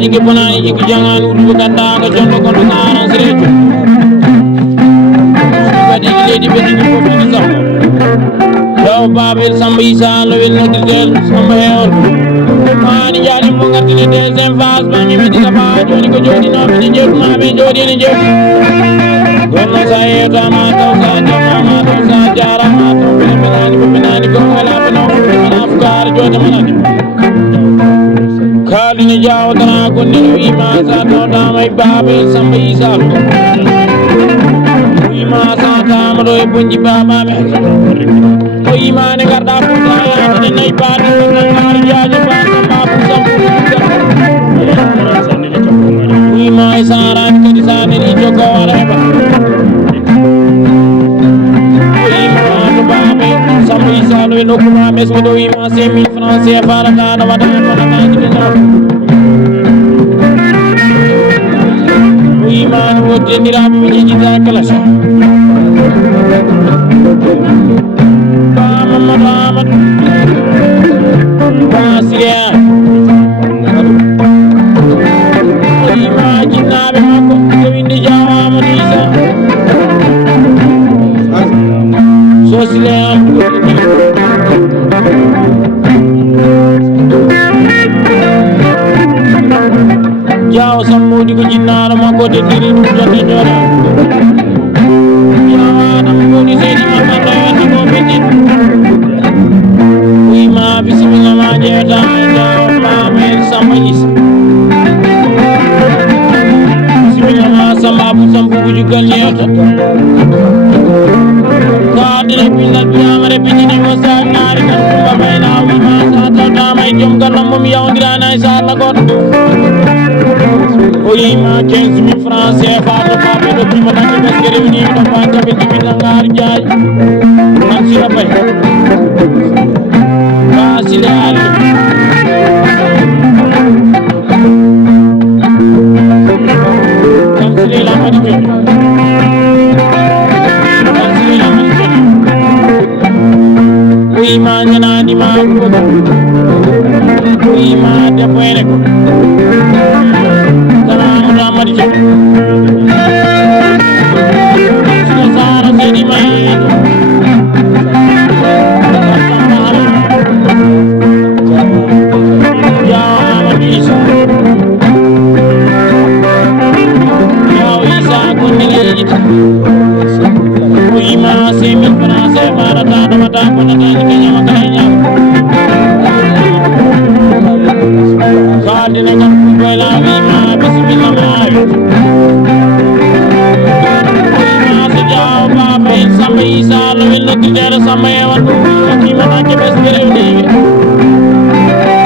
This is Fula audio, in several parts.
Aji ke ponani jiki jangan udu kanda ga jondo ko ngana sreju badi ledi bedi ko bidi sam daw babel samba isa lawel nodel samba heol mani jali mo ngati le deuxième phase ba ngi bidi ka ba joni ko jodi no bidi jeuk ma be jodi ni jeuk gono sa eta ma taw sa jama ma taw sa jara ma taw benani ko wala beno afkar jodi manani kali ni jaw dana ko ni ima sa to damay babel samba isa ima sa tam do e bunji baba me o ima ne garda puta ya ni nay pa ni ngar jaaje ba samba bu sambu ima isaran ko di sa ni jogo wala ba ima do babel samba isa lo no kuma mes do ima 5000 francs CFA la na wada na na ni no iman wo tendira mi ji da kala sa ba mama ba siya iman jinna be ko to indi jawa manisa so siya jauh sambu di kujinar mako de diri jati jora ya namko di sini mama na ko betin wima bismillah ma jeta ma men samais bismillah ma sambu sambu juga niata kadire bilal biamare bitini wasa nari kan ba mena wima sa ta mai jom kan mum yawndira na inshallah ko Oyima 15,000 francs CFA to pape do kima na kima skere wini do panca be kima ngar jaay man sira bay basile ali kam sile la mari jodi kam sile la mari jodi oyima ngana di ma ko oyima de boyne ko mari jam sila sara seni mai ya isa kunninge jita ima semi frase marata mata kona tani kenya makanya kadine kan kumbela ima bismillah ima sejauh baba sampai isa lewil negara sampai awan gimana ke besere ni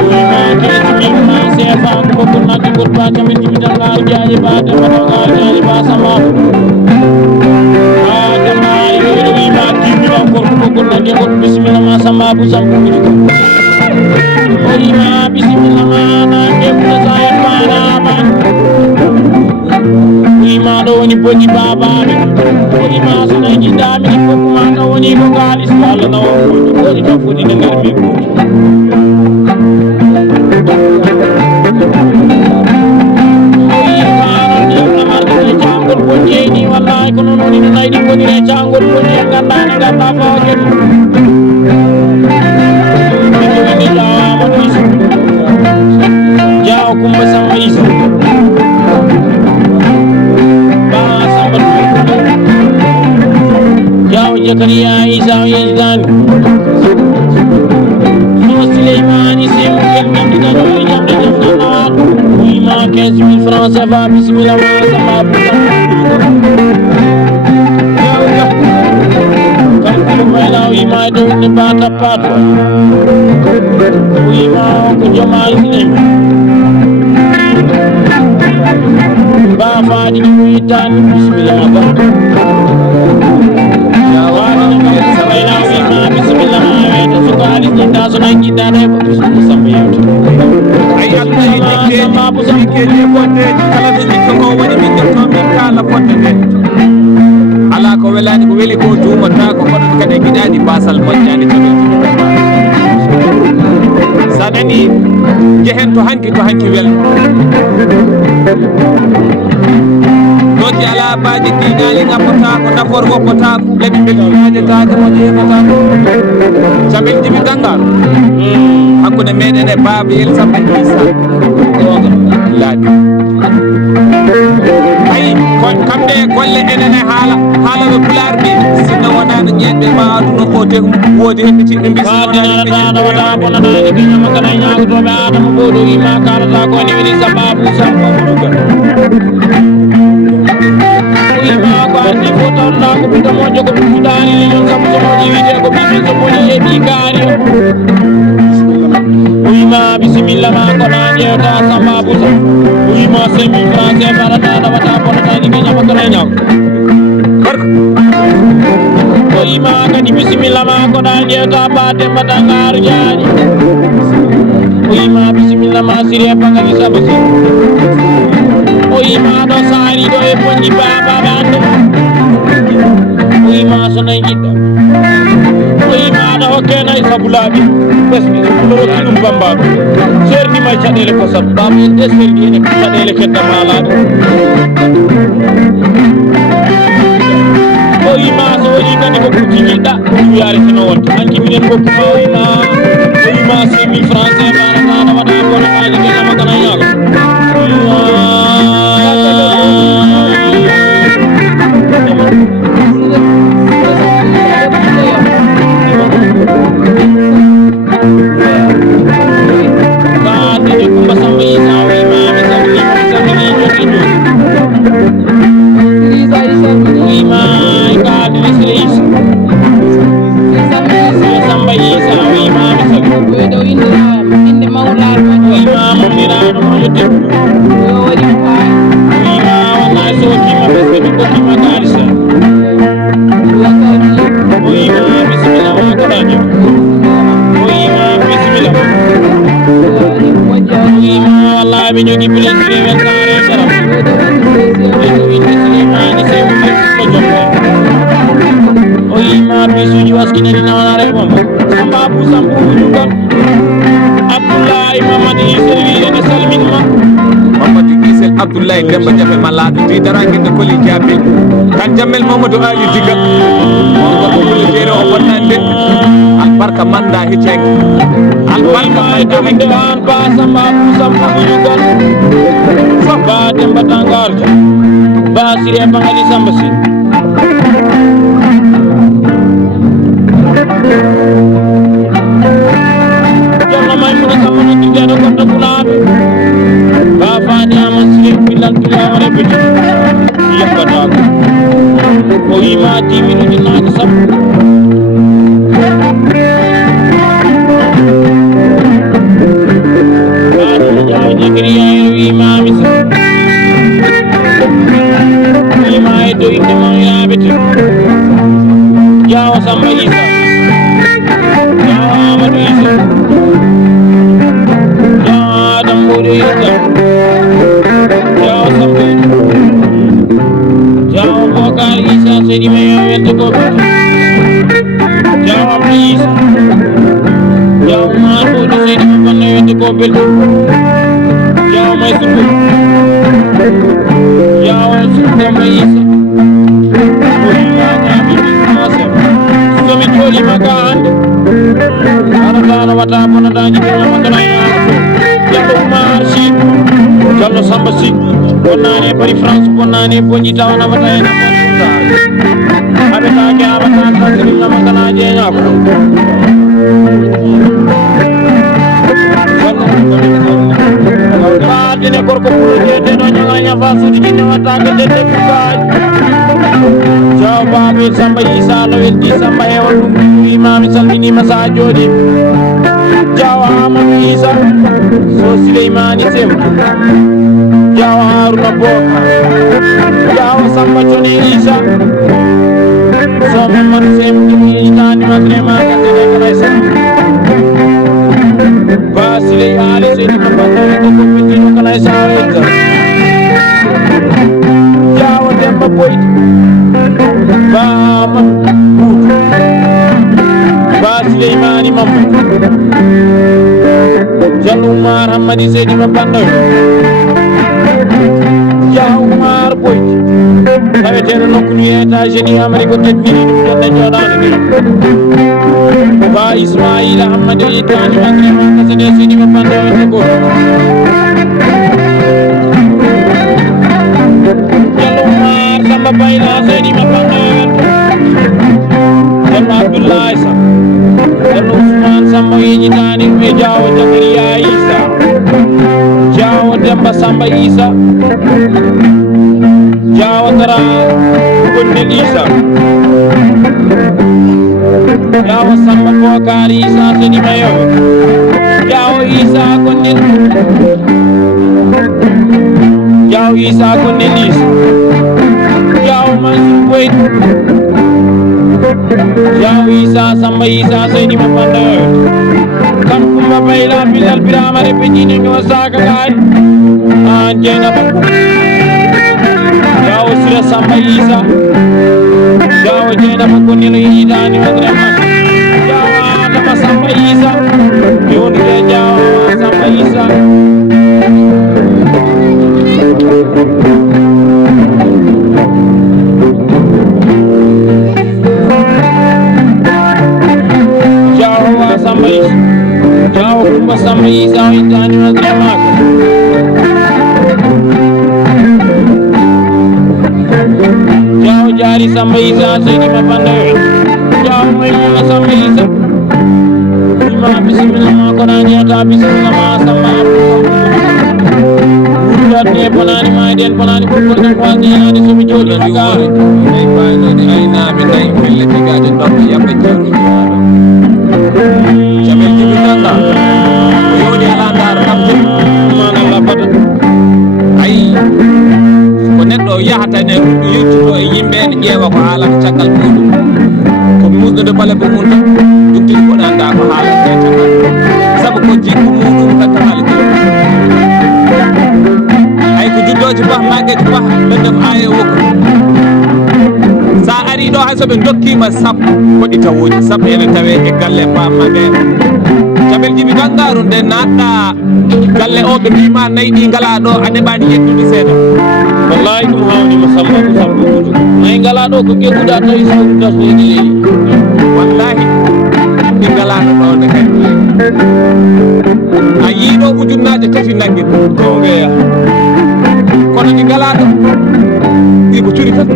ima ke semi sefa ko kunna ki kurba kami di bidang jaji pada pada jaji bahasa ma ada mai ima di bidang ko kunna ke bismillah ma sama bu sambu ima bismillah mana ke saya para man ima do ni poji baba ni ima suna jinda mi ko mana woni ko galis wala no ko ni ka fudi ni ngar mi ko Canggul punje ini wallahi kono noni nai di koni re canggul punje ganda foget ini jawa manis jauh kumba sama isu bahasa betul jauh Zakaria Isa Yazdan so Suleimani se mungkin mimpi dan jam nawal 15,000 francs CFA bismillah sama Wima do ni bata pato wima ko jama islim ba faadi ni witan bismillah ba jawani ni ba sabayna wima bismillah wa ta sukali ni ta so nan gida ne ko sambe ayat ni ke je bonde kala ni ko woni mi ko min kala fonde de ala ko welani ko weli ko tumata ko kono kade gidadi basal mojjani to sanani jehen to hanki welno nooti ala baaji diinali ngappotako nafoor woppotako leɓi beltinaje kaake mo jeematako Jamel Djiby Gangaro hakkude meɗen e Babel Samba Issa oga laaɓi ayi kon kamɓe golle enen e haalaɓe Pulaar ɓe sinno wonano ñeeɓe mbaadu no kote woodi heɓɓitiɓe mbisɗaɗa wata bonanaɗe kiñama kana ñagotoɓe adama ɓoɗo wima kalata kone woni sababu sambomuɗuga wima ko ardi fo tawɗa ko ɓiɗɗo moƴƴo ko ɓiɗɗuɗani leñon saabu somoji wiyete ko ɓiɓɓe somoji heeɓi kaari wima bisimilla ma kona ƴewta sababu sam wima 5000 francs mbaɗataɗa wata bonanaɗe kiñama kana ñaw wima kadi bisimilla ma koɗa ƴewta ba Demba Dangaru Diagne wima bisimilla ma Siré Bangali Samba Sy wima ɗo saari ɗo e poñƴi babaɓe ande wima so nayi jiɗɗa wima aɗa hokke nayi saabu laaɓi ɓesɗi ɗo rokki ɗum bambaɓe serdima e caɗele kosam baba en ɗe serdi ene caɗele keddama laaɓi o wima so waɗi kadi ko ɓurti jiɗɗa wiyare sino wonta hanki minen gokkuma o wima 5000 francs mbaɗataɗa waɗa bonanaji keñama kana ñaago kaatide Kumba Samba Issa wima mi samini joɗiɗo wima kaatide Siré Issa Samba Issa wima mi sali wima momniraɗo moƴo debbo wima wallahi so wokkima ɓesɗe mi gokkima kalisa wima bisimilla ma koɗa jom wima bisimilla ma wima wallahi mi jogui plaisir weltare garam ɓeɗo inde Souleymani Seydou ɓeɗɗo jomɓe o wima bisuji waskinani nawanare bomba sambabu sambuju gon Abdoulaye Mamadou Issa wi ene salminma Mamadou Issa Abdoulaye Demba Jafe Malaɗo didaraginde koli Diabel kan Jammel Mamadou Ali Diga on ko politere o bonnande albarka manda hiccengue albarka mayde an ba sambabu sambuju gon ba Demba Dangaru ba Siré Bangali Samba Sy Jonno Maymuna Samba no tigueɗo goɗɗo Pulaɓe ba fani ama Siré billal pilama rebiti yekkatako o wima 10 minutes naji sappo aɗum jawje griyayro wima misa wima e dow inde mon yaɓete Jawo Samba Issa Jawo Amadou Issa Jawo Adam Bodo Issa Jawo Samba Jawo Bokar Issa Seydi Mayo welde goɓe Jawo Abdou Issa Jawo Mar Bodo Seydi Mabanno welde goɓe Jawo Maysubu Jawo Samba Issa somi jolima ka hande aɗa wata bonadaji keñama kana Diallo Oumar Sy Diallo Samba Sy bonnani e Paris France bonnani e boñi tawana wata hen aɓetake awata kasirinama kana jeeñako wadine gorko ɓuuro jeeteɗo ñaga ñafa suuɗi jinne wattake dende bukaji Jaw Babel Samba Issa no weldi Samba hewal ɗum wimami salminima sa jooɗi Jaw Amadou Issa so Souleymani Sembo Jaw Haruna Boka Jaw Samba Jone Issa so Mamadou Sembo yitanima vraiment gasene kanay sa ba Siley Ali Seydi Mamadou ko koppitino kanay sa welta Jaw Demba Boyta ba Amadou ba Souleymani Mamadou Jallo Umar Hamadi Seydi Mabandoy Dia Umar Boy taweteɗo nokku ni États-Unis Amérique ko teddini ɗum ɗon dañoɗano ɗum ba Ismaïla Hamadi itani magréma kasade Seydi Mabandoy to gol Jallo Umar Samba Bayla Seydi Mabandoy Jallo Abdoulaye Sa Jallo Ousmane Samba yejitani ɓe Diawo Jakaria Issa Diawo Demba Samba Issa Diawo Tara Gondel Issa Diawo Samba Bokar Issa Seydi Mayoɓe Diawo Issa Gondel Diawo Issa Gondel Issa Diawo Mansour Boyde Diawo Issa Samba Issa Seydi Mabandoy kam Kumba Bayla Bilal Birama Reɓe Jine mi wasaka kay an Dieynaba Diawo Sira Samba Issa Diawo Dieynaba Gondel yitani wagrema Diawo Adama Samba Issa yonire Diawo Samba Issa Diawo Samba Issa Diawo Kumba Samba Issa yitani wagrema Diawo Jari Samba Issa Seydi Mabandoy Diawo Maymuna Samba Issa ima bisimilla ma kono jeyata bisimilla ma Samba wurdatne bonani ma den bonani ɓurgol tan ko jeyanade somi jooɗi aga ay baynode aynaɓe nayi felle tigaje ɗoɓe yaɓɓe jawruji maɗo Jamel Jibi Danga o yoni ala ndar namde manalla bata ayi ko neɗɗo yahata ne yettuɗo e yimɓe ne ƴeewa ko haalata caggal muɗum ko musɗude bale bo mum tan ɗum tigi ko anda ko haalata e caggal saabu ko jikku muɗum tan tan haali ay ko juddoji bah maggeji bah ɓe ndem aya wokko sa ari ɗo hay soɓe dokkima sappo koɗi tawoji sappo ene tawe e galle bamma ɓe Jamel Jibi Dangaru nde natɗa galle o ɓe mbima nayyi ɗi ngala ɗo a ɗeɓani yettude seeɗa wallahi ɗum hawnima Samba Sambudu nayi ngala ɗo ko gegguɗa tawi sawdu dasnoyɗi leydi wallahi ɗi ngalaɗo ɗone kay a yiiɗo ujunnaje tati naggue ko weya kono ɗi ngalaɗo ɗi ko cuuri tan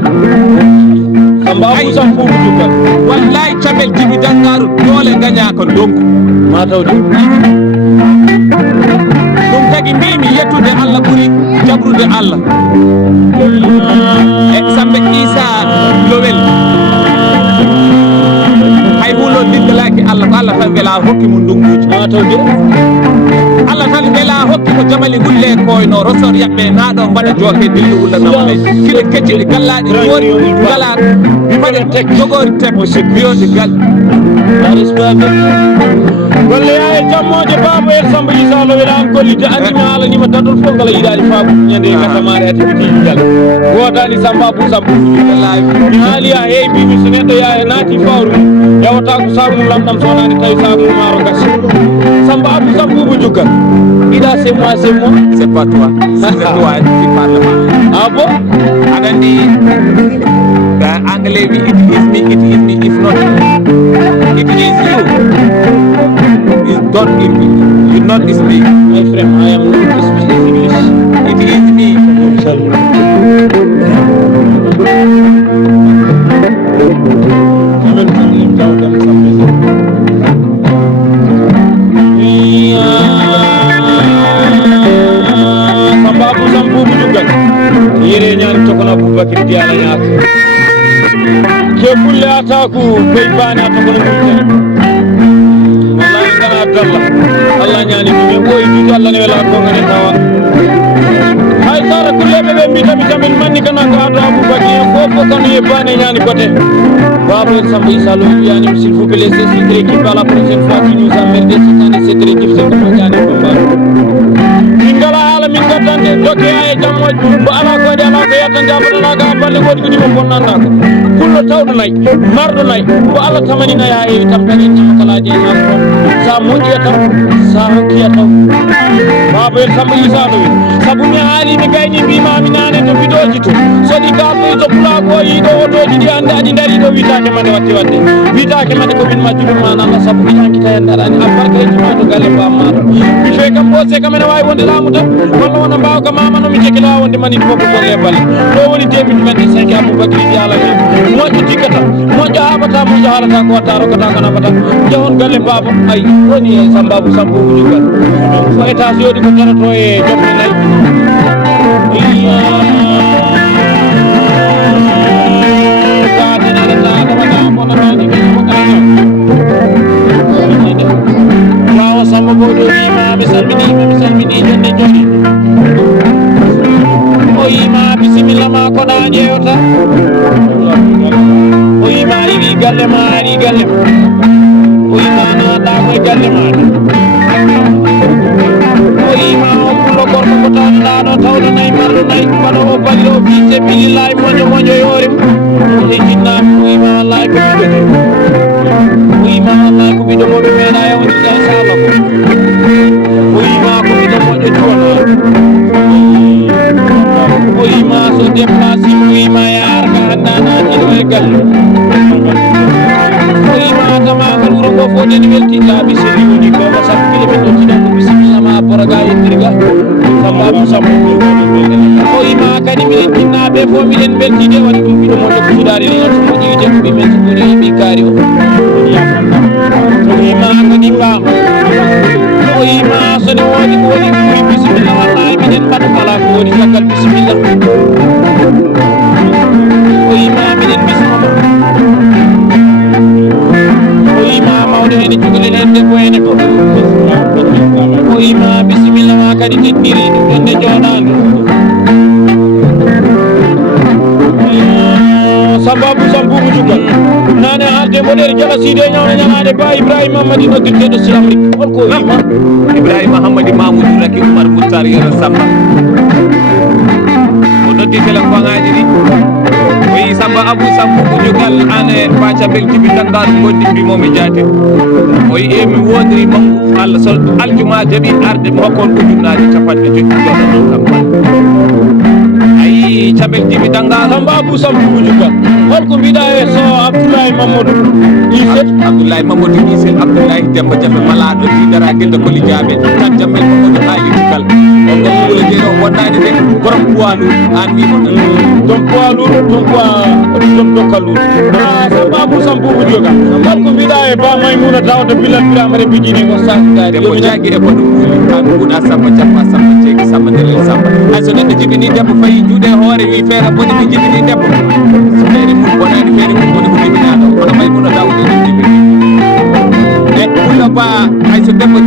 Samba Abou Sambudu jugal wallahi Jamel Jibi Dangaru dole gaña ko donku ma tawde ɗum tagi mbimi yettude Allah ɓuuri jabrude Allah e Samba Issa Lowel hay huulo liggalaki Allah ko Allah tan wela hokki mum ndunguji ma tawde Allah tan wela hokki ko jamali gulle koyno rosor yaɓɓe naɗo mbaɗa jooke dillu wullanoma leydi kile kecciɗi gallaɗi woodi ngala mbaɗa tek jogori tek wiyode gal golle yaye jammoje baba e Samba Issa Lowel an gollide andina haalanima dadol fof ngala yiɗani faamu ñande gasamare activité gal wodani Samba Abou Sambudu mi haali ha heewi mbimi so neɗɗo yaha naati fawru yawata ko sabunu lamɗam sonani tawi sabunu maaro gasi Samba Abou Sambudu juggal ida c'est moi c'est pas toi c'est toi qui parle ah bon aɗa andi anglais wi it is me if not it is you is God in me you not is me my friend I am not speaking English it is me Samba Abou Sambudu juggal yere ñaani tokono Aboubacry Diallo ñaata ke fulle ataku bey bani atakono mum wallahi ngana Abdallah Allah ñaani mi boy du Allah ne wala ko ngene tawa hay sara kulle be mbi tamit manni kana ko ado Aboubacry fofo kan yebane ñaani côté Babou Samba Issa Lowel yani s'il vous plaît c'est cette équipe à la prochaine fois qui nous a merdé cette année cette équipe c'est comme gagner combat ngala hala min gattante dokke ay jammoji bo ala ko de ala ko yattante abadana ga balle wodi ko dimo bonnanda ko kullo tawdo nay mardo nay bo Allah tamani na ya e tampani kala je na sa moƴƴi tan saho kiyata Baba El Samba Issa Lowe sabu mi haali mi gayni mbimami nane to bidoji to soɗi kalɗo to pulago yiɗo otoji ɗi ande aɗi dari ɗo witake mande watte wadde witake mande komin majjumi man Allah saabu mi jankita hen darani albarka ejima to galle bammato mi fe kam ɓose kam ene wawi wonde laamu tan walla wona mbawa ka mama no mi jekila wonde manidi foof ko golle balle ɗo woni 2025 Aboubacry Diallo moƴƴo tiggata moƴƴo haɓata moƴƴo haalata ko watta rokkata ko nafata jehon galle baba ay woni e Sambabou Samboubou Diougane so étage yoɗi ko tarato e jomne nayyi Jawo Samba Bodo wima mi salmini jonde joni o yima bisimilla ma ko ɗa ƴeewta o yima ari galle ma o yima naɗa koye galle maɗa o yima o pullo gorko ko tawɗa ɗo tawɗo nayyi marɗo nayyi mbaɗa o balle o fiite bilillahi moƴo e hoore mum e jinnaɓe o yima wallahi ko ɓiɗo o yima wallahi ko ɓiɗo moɓe meeɗa yawdida sala ko o yima ko ɓiɗo moƴƴo cuwana o yima so déplacé o yima yarka andanajiɗo e galle o yima tamagal wuuro ngo fof neni weltinɗaɓe seli woni ko ko sabu kile min ɗottino ko bisimilla ma poraga yettirga Sambabou Samboubou o yima kadi miɗen jinnaɓe fof miɗen beltide waɗi ɗum ɓiɗo moƴƴo ko suɗade ni on so moƴƴi jekkuɓe men so ɓuuri yiɓi kaari o yima kadi mbama o yima sone woodi ko woni ɓuri bisimilla wallahi miɗen mbaɗa ala ko woni caggal bisimilla o yima miɗen bismama o yima mawɗo ene cukalel hen debbo ene to o yima bisimilla ma kadi teddiri ɗum ɗonde joɗade Sambabou Samboubou Diougane nane haalde moɗere jala side ñawna ñanade ba Ibrahima Hamadi noddirteɗo si Amérique holko wima Ibrahima Hamadi Mamoudou Raki Oumar Moutar Yero Samba o noddi téléphone ngaji ɗi o yi Samba Abou Samboubou Diougane ane Bacabel Djibi Dangaru gondi mbimomi jaate o yi emi wodiri makko Allah so aljuma jaaɓi arde mi hokkon ujunnaji capanɗe joyi joɗoɗon kam ayi Cabel Djibi Dangaru Sambabou Samboubou Diougane holko mbiɗa e so Abdoulaye Mamadou Abdoulaye Mamadou Issel Abdoulaye Demba Jafe malaɗo tidara guelde koli jaaɓe tan Jammel Mamadou haali dukal on ɗon wuule jeero wonnade de korom poilour an wimo ɗon poilour ɗon dokkalur Sambabou Samboubou Diougane holko mbiɗa e ba Maymouna tawde Bilal Biramare bijini ko sakdade debbo jaagui e kono wuuli an ɓuuɗa Samba Jappa Samba ceegi Samba Delel Samba hay so neɗɗo jibini debbo fayi juuɗe hoore wi feere boni mi jibini debbo so feere mum bonani feere mum boni ko jibinaɗo kono Maymouna tawde ɗon jibini e ɓulla ba hay so debbo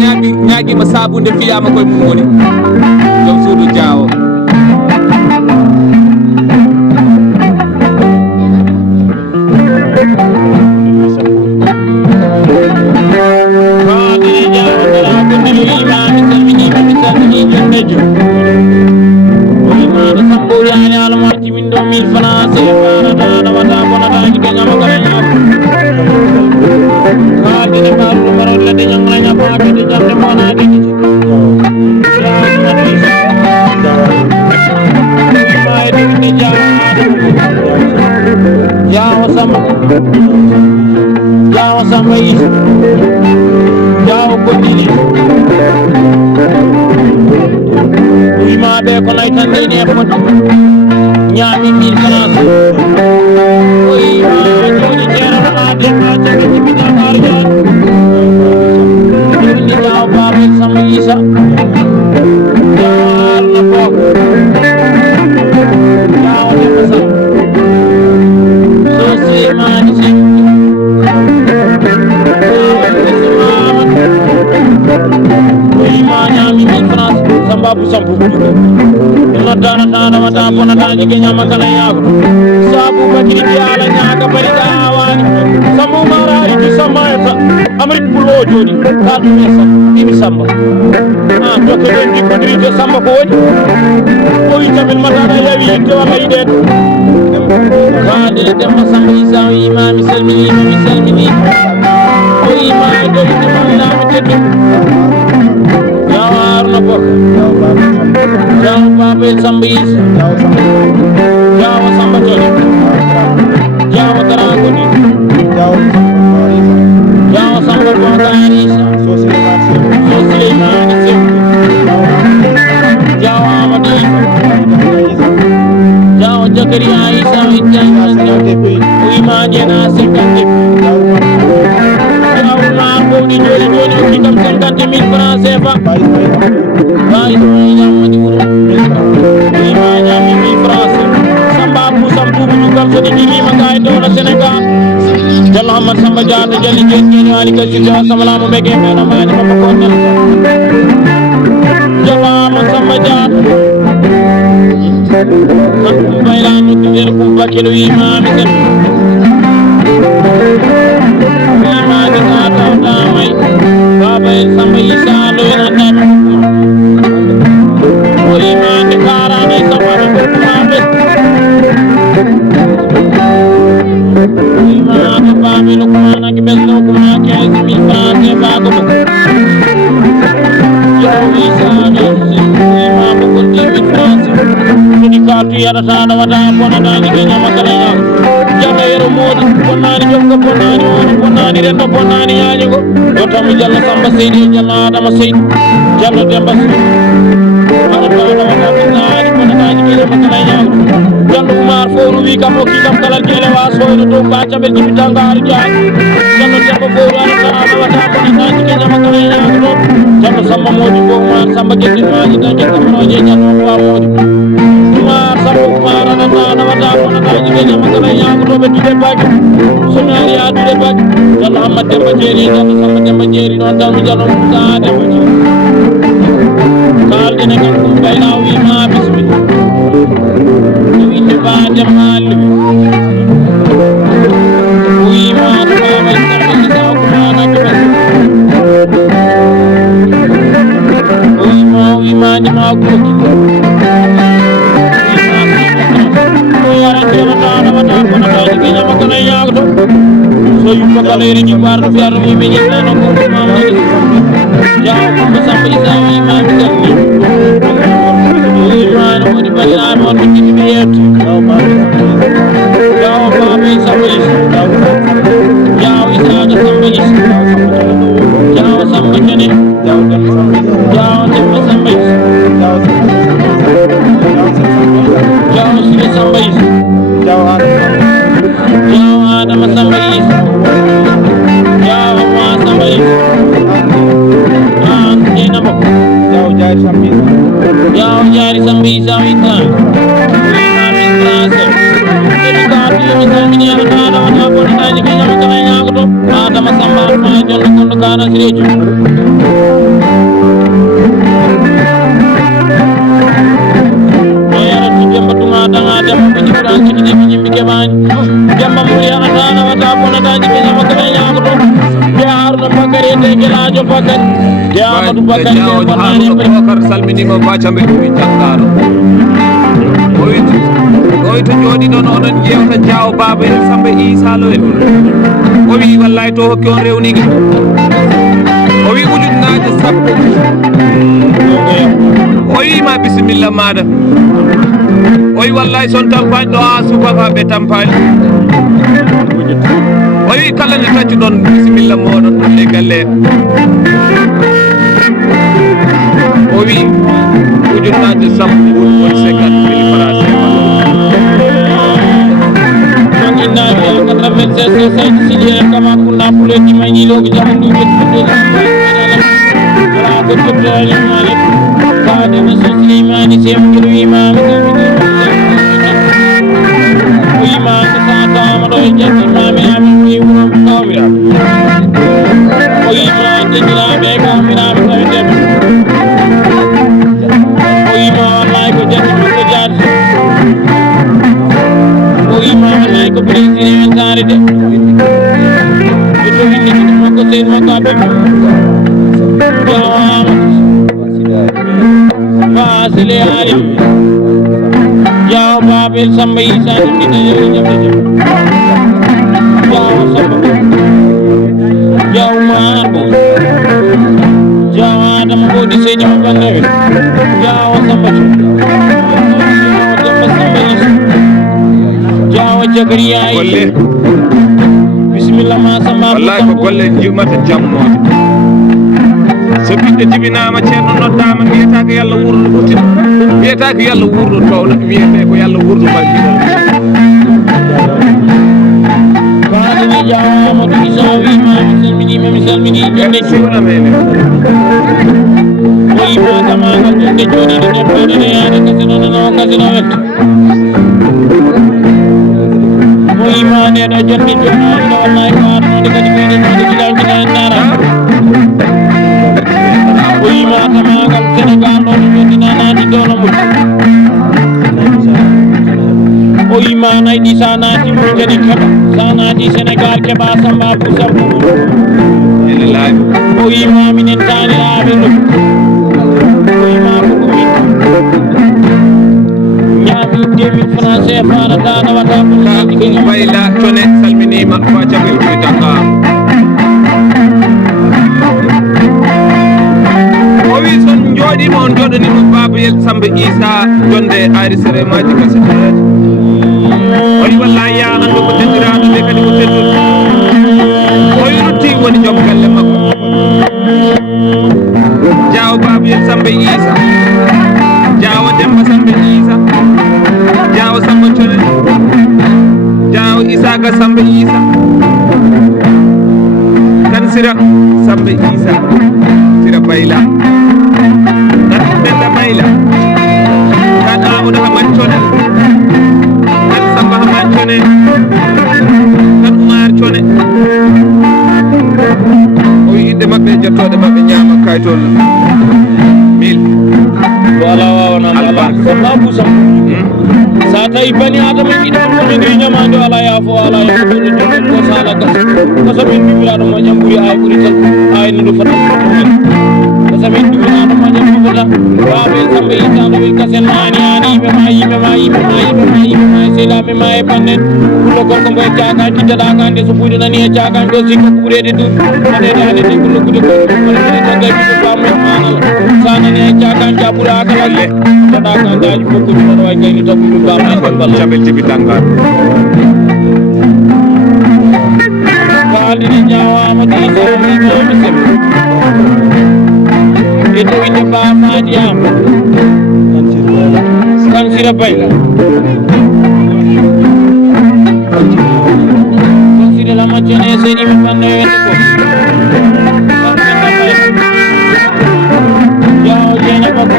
ñaaguima sabunde fiyama koye mum woni joom suudu Diawo Jawo Samba Issa Jawo Godini wimaɓe ko nayi tan leyni e fodde ñaami 1000 francs o yima joni jeeranonade ha jaɓe jibina arjani joni Jawo Baba El Samba Issa Jawo Haruna Boko Jawo Demba Samba so semani sem ñami 1000 francs Sambabou Samboubou Diougane noddana tanamata bonataji ke ñama kala yaako so Aboubacry Diallo ñaaka bariga awani Sambou mara hayti Samba eta Amérique pulo o joni ka ɗum e Samba ɗimi Samba jokke ɓen jikkodiride Samba ko woni o wi Jamel Matara yawi yidde walla yiɗede kaandire Demba Samba Issa o yima mi salminima o yima e dow inde mamnami teddu Aruna Boka Jaw Babel Samba Isa Jaw Samba Joli Jaw Tarangoni Jaw Samba Boka Isa So Suleiman Sim Jaw Amadi Jaw Jakaria Isa Uiman Jena Sikati Jaw Mambo di Joli Kitam 50,000 francs CFA Baik Amadi Uiman Jami 1000 francs Samba Abu Sambu Bujukam Sedikit Makai Dona Senegal Jalla Ahmad Samba Jata Jali Jeni Ali Kasija Samalamu Mege Mena Mani Mapakona Jalla Ahmad Samba Jata Baila Nutir Kumpa Kilo Imam Imam Kata Damai Baba Samba Isa Loina Dama Imam Karani Samba Kumame Imam Baba Lukmana Kibesno Kumana Kesi Milfane Bago Jauh Isa Imam Kunti Milfane Katu yara sana wada pona dani kenya makalaya jalla yero modi ponani jokka ponani rendo ponani yañugo dotamu jalla samba seydi jalla adama seydi jalla demba ara dawda wada binani pona dani kenya makalaya jalla umar foru wi kam o kikam kala jele wa soydo do ba tabel jibi tangar jaay jalla demba foru ara dawda wada pona dani kenya makalaya jalla samba modi bo umar samba geddi maji dani kenya jalla wa modi Umar Sambu Umar ana wada pona daji kenya makalaya ko be tude bagi sunari ya tude bagi jalla Ahmad Demba Jeri jalla Samba Demba Jeri non taw jalla Musa Demba Jeri kal dina kan kum bayla wi ma bismi wi ni ba jamal wi ma ba ba Samba Isa ko na wi ma ni ma ko so yumma galeri ni barno fiaro mi me nyina no ko mamma jaw ko Samba Isa wi ma mi galli man woni balla non mi mi yetti jaw ba mi Samba Isa jaw Isa ga Samba Isa jaw Samba Jani jaw dem Samba Isa jaw Samba Isa jaw Adama Samba Isa jaw ma Samba Isa dina mo jaw jari Samba Isa wita mami frase ini kati yo samini ana na ko na ni kenya makala nyako to Adama Samba ma jonno kondo kana sireju tanga dem ko jibran ci di ñimbi ke bañ jamba mu yana dana wata pona daji be ñama ko ñama ko jaar na bakare te ke la jo bakar ya Amadou Bakar Bakar salmini mo ba chambe bi tangaro oito jodi don onon jewta jaaw baba Samba Isa lo en o wi wallahi to hokki on rewni gi o wi ujunnaaje sappo o wi ma bismillah mada o wi wallahi son tampañ ɗo ha subaka ɓe tampañi o wi kala ne taccu ɗon bisimilla moɗon ɗon e galle o wi ujunnaje sappo woni 50,000 francs Innaɓe 96 saydi silie kama kunna puleti mañilogi jamu ɗuɓe wala ko tottani malik kadima so Slimani semkiro wimami wimami satama ɗo e jatti mami amin wi wurom kawmiraɓe o yima jejjiraɓe kawmiraɓe tawi deme o yima wallahi ko jatti makko jaati o yima wallahi ko président wentare de ɓeɗo winditini makko seydi makko aɓeɓe jawama fasile ari jaw Babel Samba Isa dina jaw Samba jaw Maabo jaw Adama Bodi Seydi Mabangawe Zakariya golle bismillah ma sama wallahi ko golle jumata jammode so ɓiɗɗo jibinama ceerno noddama wiyata ko yalla wurdu ɓurtino wiyata ko yalla wurdu towna wiyete ko yalla wurdu barkiɗo kaadini jawama ɗo isa wima mi salmini jonde siwna mene o yima kamagal jonde joɗiɗo ɗeɓɓoɗe ne yaade kasinonono kasino wetto o yima ndeɗo jonde joɗaɗo wallahi ko aɗanode kadi ɓeyɗenode giɗankina en nara o yima kamagal sénégal ɗo ɗo jondina naati downo mum o yima nayɗi sa naati murtani keɓa sa naati sénégal keɓa samba pou sambu ene laaɓi o yima minen taniraɓe ɗum o yima koko min ñaami 2000 francs CFA no danawata ko bayla tone salminima fa cabel koye danga o wi son jooɗima on joɗanimo babayel Samba Issa jonde arisere maji gasetaji o wi wallahi ya hande ko dendiraɗo nde kadi ko tedduɗo o yurutti woni joom galle makko jawo babayel Samba Issa jawo Demba Samba Issa jawo Samba Thioné jawo Isaka Samba Issa kan sira Samba Issa sira bayla kan Penda bayla kan Amadou Hamad Thioné kan Samba Hamad Thioné kan Oumar Thioné o wi inde mabɓe jettoɗe mabɓe ñaama kaytol 1000 wala wawanama ala samba pou sambu sa tawi bani adama yiɗa komin nde ñamade ala yaafo ala yaafo ɗo joɗen ko sala gas ko samin ɗumiraɗo mo ñam ɓuuri ay ɓuuri tan ayno ndu fota ko samin ɗumiraɗo mo ñam fofota waɓe Samba Issa ɗo wi kasen ani ani yimɓe ma sehlaɓe ma e pannen pullo gorko mbo e cakan tittaɗa ka nde so ɓuyɗo nani e cakan ɗo sikka ko ɓuurede duuɓi waɗede hande de ko nokkude goɗɗo waɗede taggay ɓiɗɗo famumen manala sa nani e cakan ca ɓuura kalalle taɗa ka daji fokkude noɗo way kayni tabbuɗo bammen balla cabel jibi dangar kaldini ñawama ɗi sowimaami sem e to inde bamaji am kan sira bayla kan sira lamacene seeɗimi ɓanno wende ko jawo jeene makko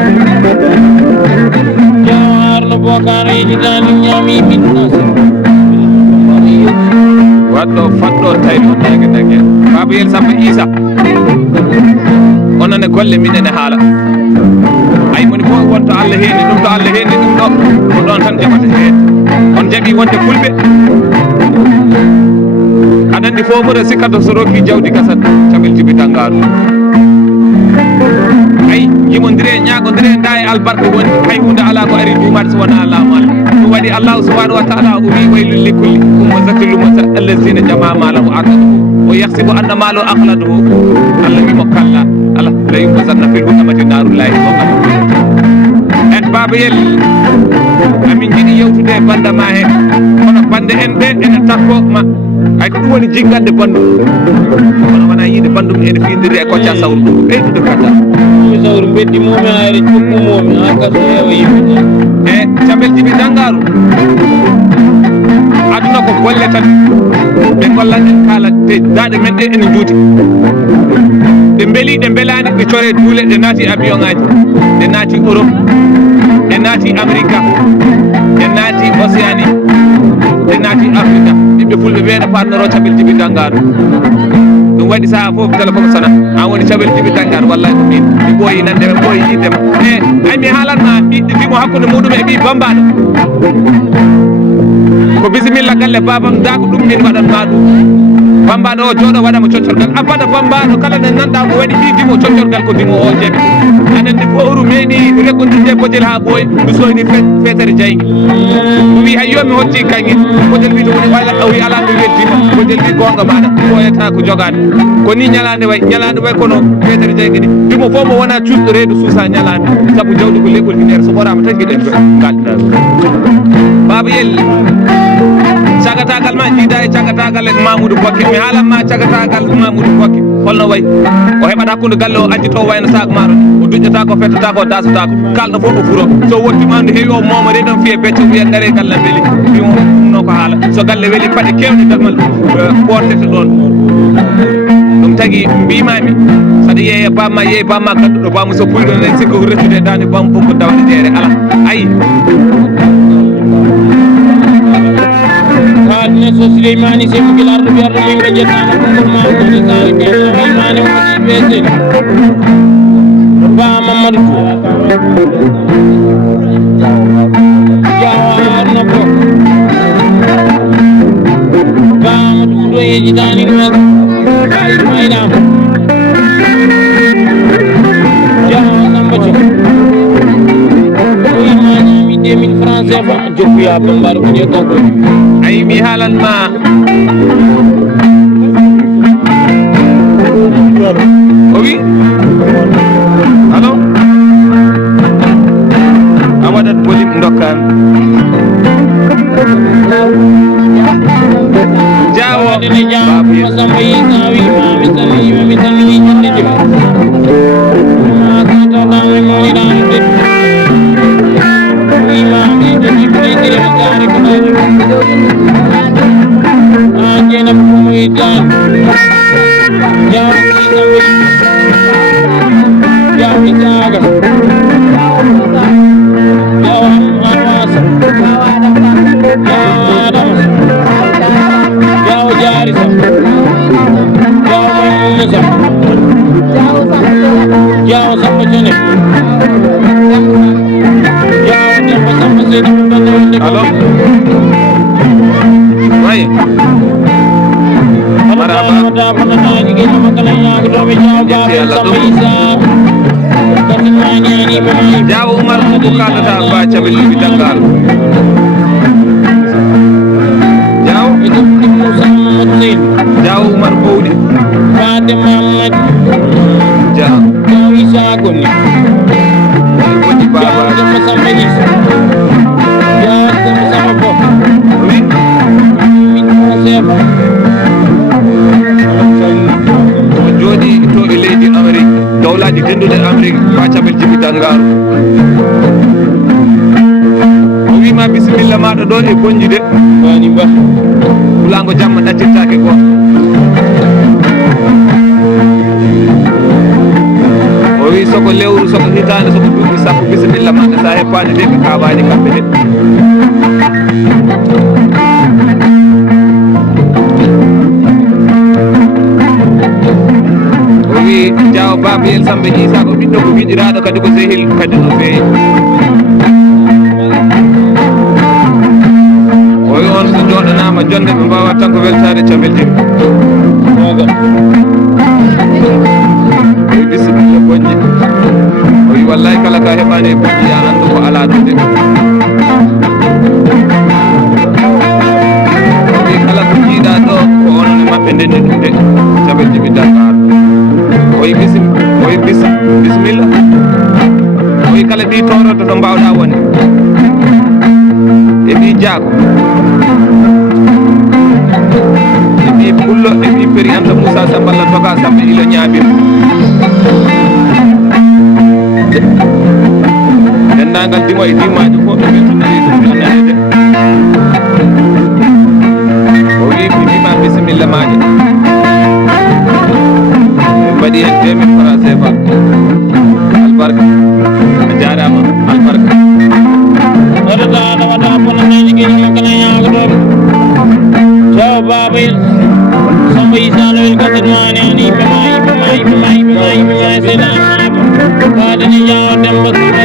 jawo harno bokano yejitani ñami minnase waɗɗo fatɗo tawi dage dage babayel Samba Issa onone golle minen e haala ay moni fof wonto Allah heeni ɗum to Allah heeni ɗum ɗo ko ɗon tan jaɓata heede on jaɓi wonde fulɓe aɗa andi fof mboɗo sikkato so rokki jawdi gasat cabel jibi dangaru ay yimodire ñagodire nda e albarka woni hay hunde ala ko ari duumade so wona laamu Allah ɗum waɗi allahu subhanahu wa taala o wi waylul li kulli humazatil allazina jama malahu aqaduhu o yahsibu anna malahu akhladuhu Allah wimo kalla ala la yumbazanna fil hutamati narullahi waqadu e babayel amin jiiɗi yewtude e banda ma he kono bande en ɓe ene takko ma hay ko ɗum woni jiggande bandum kono wona yiide bandum ene findiri e kocca sawru ɗum ɓeydude kata sawru beddi momi hayre cukku momi ha kaso heewa yimɓe e cabel jibi dangaru aduna ko golle tan ɓe gollanɗen kaala te daɗe men ɗe ene juuti ɓe beeli ɗe belani ɓe core duule ɗe naati avion ngaji ɗe naati Europe ɗe naati America ɗe naati Océanie ɗe naati Afrique ɓiɓɓe fulɓe ɓe ne partnero cabel jibi dangaru ɗum waɗi saha fof téléphone sona an woni cabel jibi dangaru wallahi ko min mi ɓooyi nande ɓe ɓooyi yiddema e ay mi haalatma ɓiɗɗo fimo hakkude muɗum e ɓi bambaɗo ko bisimilla galle babam da ko ɗum min waɗanma ɗum bambaɗo o jooɗo waɗama coccorgal abada bambaɗo kala nde nanɗa ko waɗi ɗi dimo coccorgal ko dimo o jeeɓi anende fooru meeɗi reggondirde bojel ha ɓooyi mi soyni fetere jaygi o wi hay yo mi hotti kayguel bojel wi to woni o wi ala mi weddima bojel wi gonga maɗa ɓoyata ko jogade ko ni ñalande way kono fetere jaygi ni dimo fof mo wona cuusɗo reedu suusa ñalande saabu jawdi ko leɓol ki nder so ɓorama tan gueɗen galɗinaɗum baba yelli sa cagatagal ma jiida e cagatagal e Mamoudou Kokke mi haalanma cagatagal Mamoudou Kokke holno wayi o heɓat hakkude galle o addi to wayno sac maaro o duƴƴata ko fettata ko dasata ko kalɗo fof o furo so wottima nde heewi o mooma reɗon fiye becce wiya gaare galle weeli wimo ɗumno ko haala so galle weeli paɗe kewɗe damal ɓortete ɗon ɗum tagui mbimami saɗa yeeya bamma gadduɗo bammo so puyɗo nen sikko ko rettude dande bammo bokko dawde jeere ala ayi ne so Souleymani Sy mo gilarɗo biyarɗo min ɓe jettano konngol mamoudi sare keɗa waymane woni ɓeseni ba Mamadou Diawa arno ko ba Amadou Fouto yejitani ɗumen maynama Diawa Samba Thio oyima ñami 2000 francs CFA jokkuya bambaɗo ko je kanko ayi mi haalanma o wi allo a waɗat volume dokkan Diawo Babou Samba Yisa wimami sallimami salmini jandede ma satotami mawniɗanude wimami jogi présidé o sare ko jena ko moytan Diawo Diawo Diaga Diawo Arwasa Diawo Adama Diawo Jarisa Diawo Musa Diawo Samba Thione Diawo Demba Samba Seydi Mbanda wonde ko allo wayi Diawo Oumar ko kaldata ba cabel libi dangal Diawo Oumar Bowdi Fade Mamadou Diawo Issa Goni woni baba Demba Samba Issa Diawo Demba Samba Bof oui o jooɗi to e leydi Amérique dawlaji dendude Amérique ba cabel jibi dangaru o wima bisimilla maɗa ɗo e bonjude wani ba wulango jamma ɗaccittake goto o wi soko lewru soko hitande soko duuɓi sappo bisimilla maɗa sa heppani de ɓe kawaji kamɓe de o wi Diawo Babou Samba Issa ko ɓiɗɗo ko giƴiraɗo kadi ko sehil kadi no feewi o wi on so joɗanama jonde ɓe mbawat tan ko weltade cabel jimi o wi bisimilla boñƴe o wi wallahi kala ka heɓani e boñƴe ya andu ko ala ɗo de o wi kala ko jiiɗa ɗo ko onon e mabɓe ndenni ɗum de cabel jimi Dakar o wi bisimilla o wi kala mbi toroto to mbawɗa woni e mbi Diago e mbi Pullo e mbi Péri Anta Moussa Samballa Toka Samba ilo ñaabima dendagal dimo e dimaji fof ɓe weltinori ɗum ɗonnede o wi mi wima bisimilla maje mbaɗi hen 2000 francs CFA albarka a jarama albarka waɗata aɗa waɗa bonanaji gueñima kana yagoɗoɓe Diawo Babou Samba Issa lowel gadanmani an yimɓe ma seeɗanama wadani Diawo Demba Samba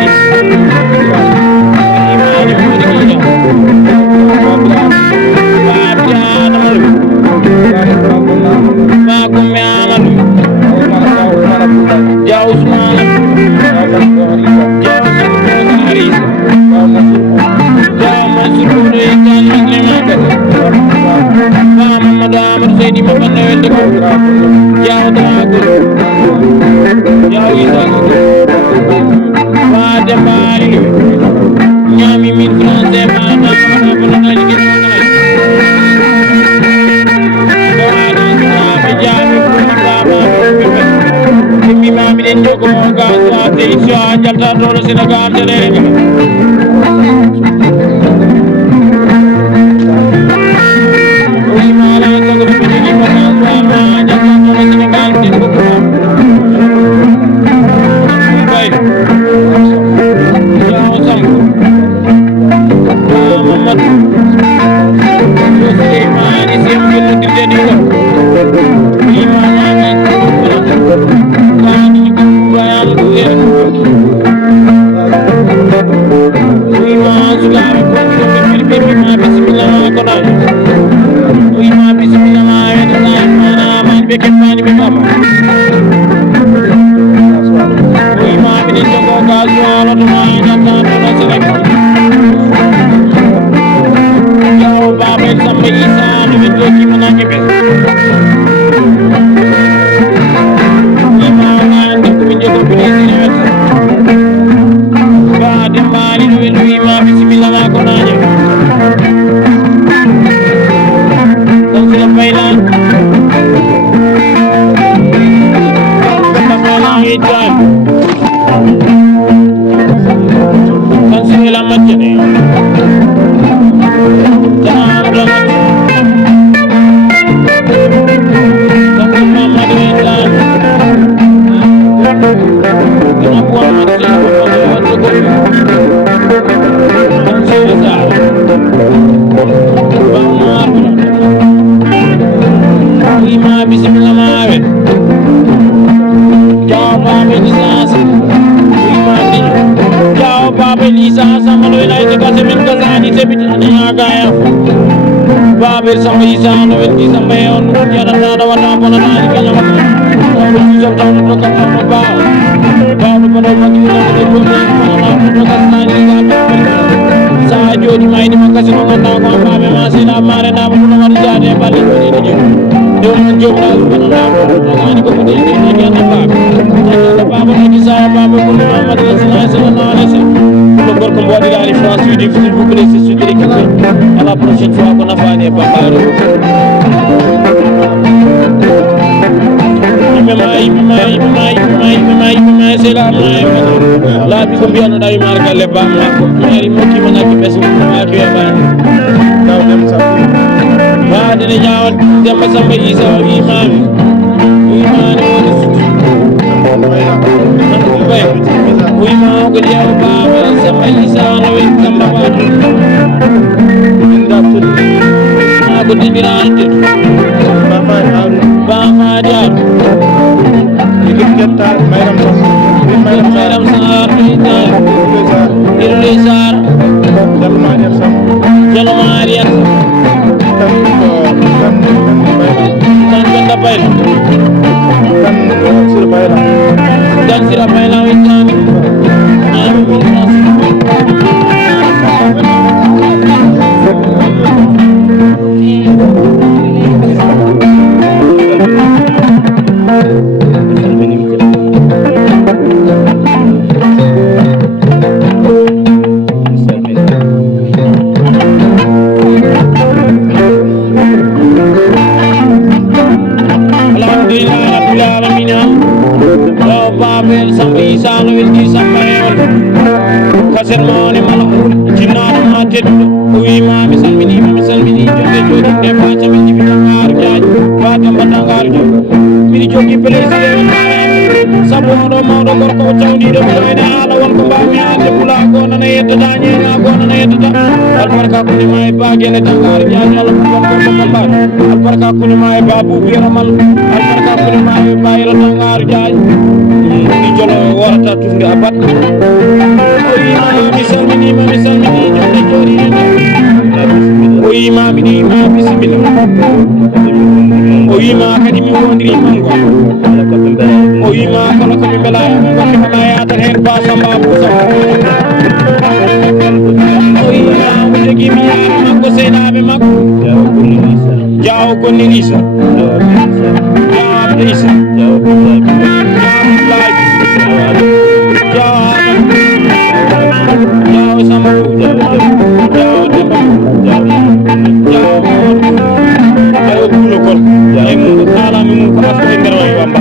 imani moɗi giɗa babdi Amadou ba Gumbe Amadou Diawo Ousmane Diawo Samba Harissa Diawo Mansour Boudo yettan makle maɓe ba Mamadou Amadou Seydi Mabanda welde ko Diawo Dagol Diawo Issa ba Demba Aliou ñami 1000 francs CFA ta waɗa bonanaji gueɗe makanaji édition a jalta dole Sénégal de lere oui mala ko ko bidi ki ma jalta dole Sénégal de ko bay ya sam Muhammad Sulaiman sim ko de di ko Babir sama isa no wenti sama on jara da wala bona na ni kala ma ko ni so taw to ka ma ba ba no bono ma ni na ko ni na to ka na ni ga sa jodi mai ni ma ka sino na ko ba be ma sina mare na mo na ja de ba ni ni ni do man jo na ko na ko ni ko ni ni ni na ba ba ba ni sa ba ba ko ma ma de sallallahu alaihi wasallam pour qu'on voit la France du difficile vous connaissez ce direct à la prochaine fois qu'on a fait des babaro c'est la bi ko biano day marka le ba mari mo ki mana ki besu ma ki ba daw dem sa ba dina ñaawal dem sa mbay isa imam oui ma ko dia ba sama isa no wi kamba ba ma ko dindirante ba ma dia ikip ketta mayram sar irlisar jalmariat tan bayla dan sira bayla witani kasermoni mala jinnaɗo ma tedduɗo o wima mi salmini jonde joɗinde ba camin jibita ngaaru jaaji ba demba ngaaru jaaji mbiɗa jogui plaisir sabu oɗo mawɗo gorko o cawdiɗo mbiɗo ene haala wonko mbawmi haalde pula ko nana yeddata ñeena ko nana yeddata albarka kunima e ba guene ngaaru jaaji allah ɓuɓon gorko mombaɗo albarka kunima e ba boubou yaramal albarka kunima e ba yerata ngaaru jaaji ɗi jolo worata tufde abat mi salminima jonde jooɗiɗo o yima miɗima bisimilla o yima kadi mi wondirima ngol o yima kala komi belayama gokkimama yatat hen ba samba busa o yima o joguimi yaade makko seynaɓe makko jawo gonnir isa jawo abde isa jawo abdoulaye jawo samba jawo demba jawo bulo kon ay mu ala mi mu ko asko nder way bamba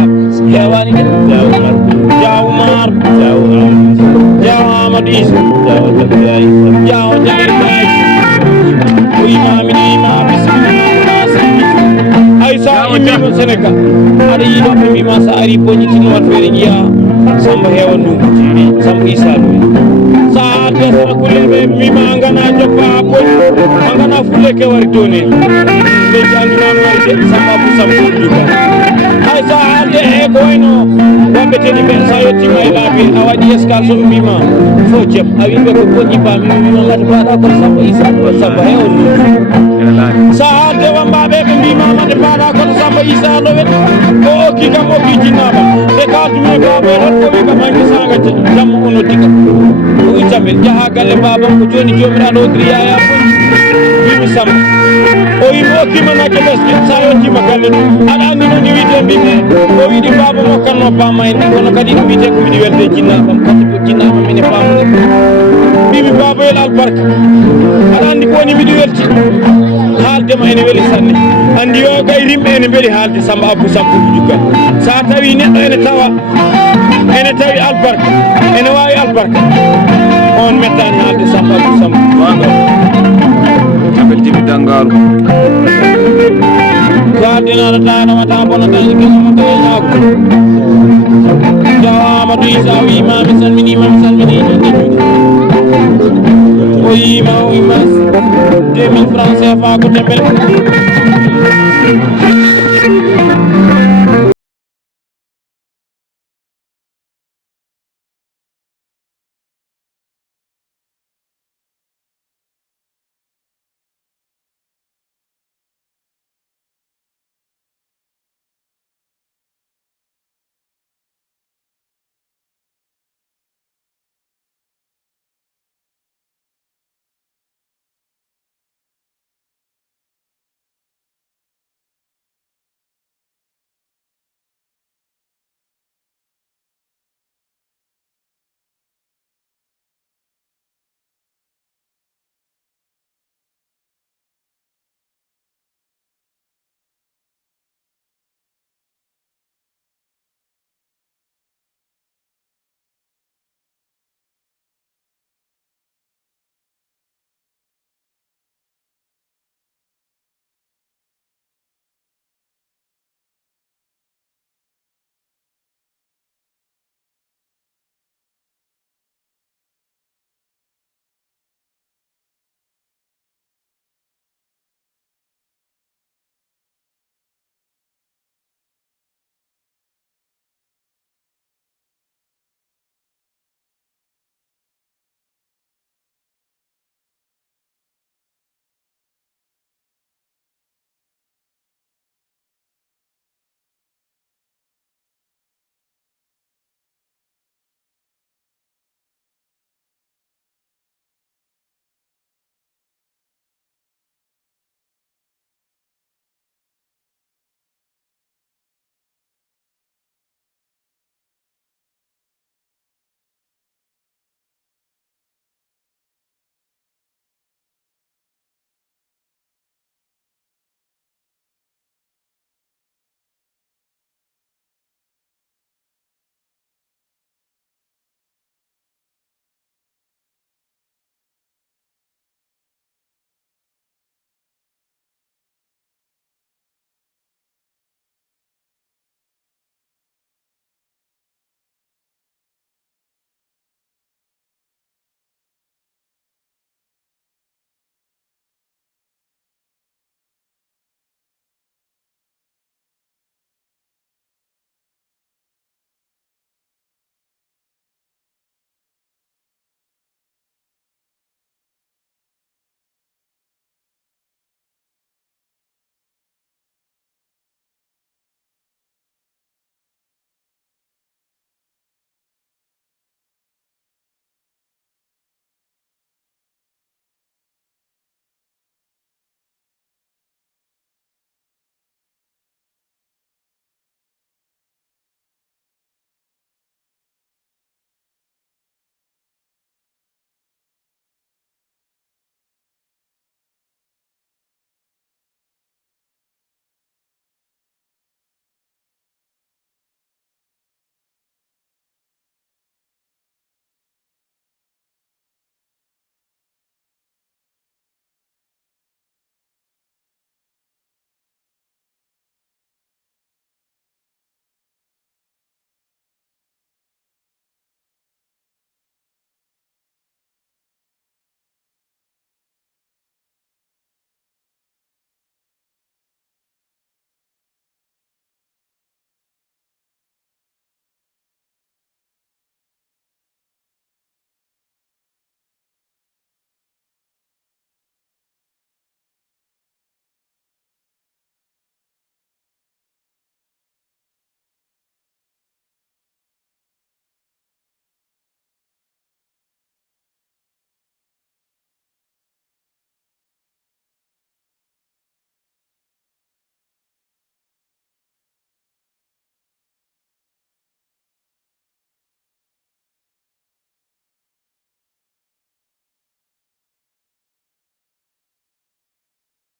hewani de jawo mar jawo Amadou Issa jawo jangir gay o imami ni imam bismillah ay sa imimo Sénégal aɗa yiɗo ɓe mbima sa ari poñitino wat feere jiya Samba hewan ɗum Samba Issa ɗum sa arde sara kulleɓe mbima a gana joppa poñ a gana fulle ke wari toni ɓe jangirano wari de Samba Abou Samba juga hay sa arde e ko wayno wonɓe teni ɓe sa yettima e laabi a waɗi escale soɓe mbima fo ceeb a wiɓe ko poñi bami mbima mata mbaɗa kono Samba Issa ɗo Samba hewan ɗum sa arde wambaɓe ɓe mbima mata mbaɗa kono Samba Issa ɗo wen o okki kam okki jinnaɓa e kaltumi e baɓe ɗon ko wi kam hanki saga jamma ono diga o wi Jamel jaaha galle babam ko joni jomiraɗo odiri yaya poñi wimi Samba o wimi okkima nakke lesɗe sa yettima galle ɗum aɗa andi noon ni wiyete mbimi o wiɗi baba mokkanno pamma en ɗi kono kadi ɗum wiyete ko miɗi welde jinnaɓam kadi jinnaɓam ene pamude mbimi baboyel albarka aɗa andi ko woni miɗi welti haaldema ene weeli sanne andi yo kay rimɓe ene beeli haalde Samba Abou Samba juggal sa tawi neɗɗo ene tawi albarka ene wawi albarka on mettani haalde Samba Abou Samba wago Jamel Djiby Dangaru gardinaɗo tanamata bonata guesomoto e ñago jawa Amadou Issa o wima mi salminima nonde juuɗe o yima 2000 francs CFA ko tembel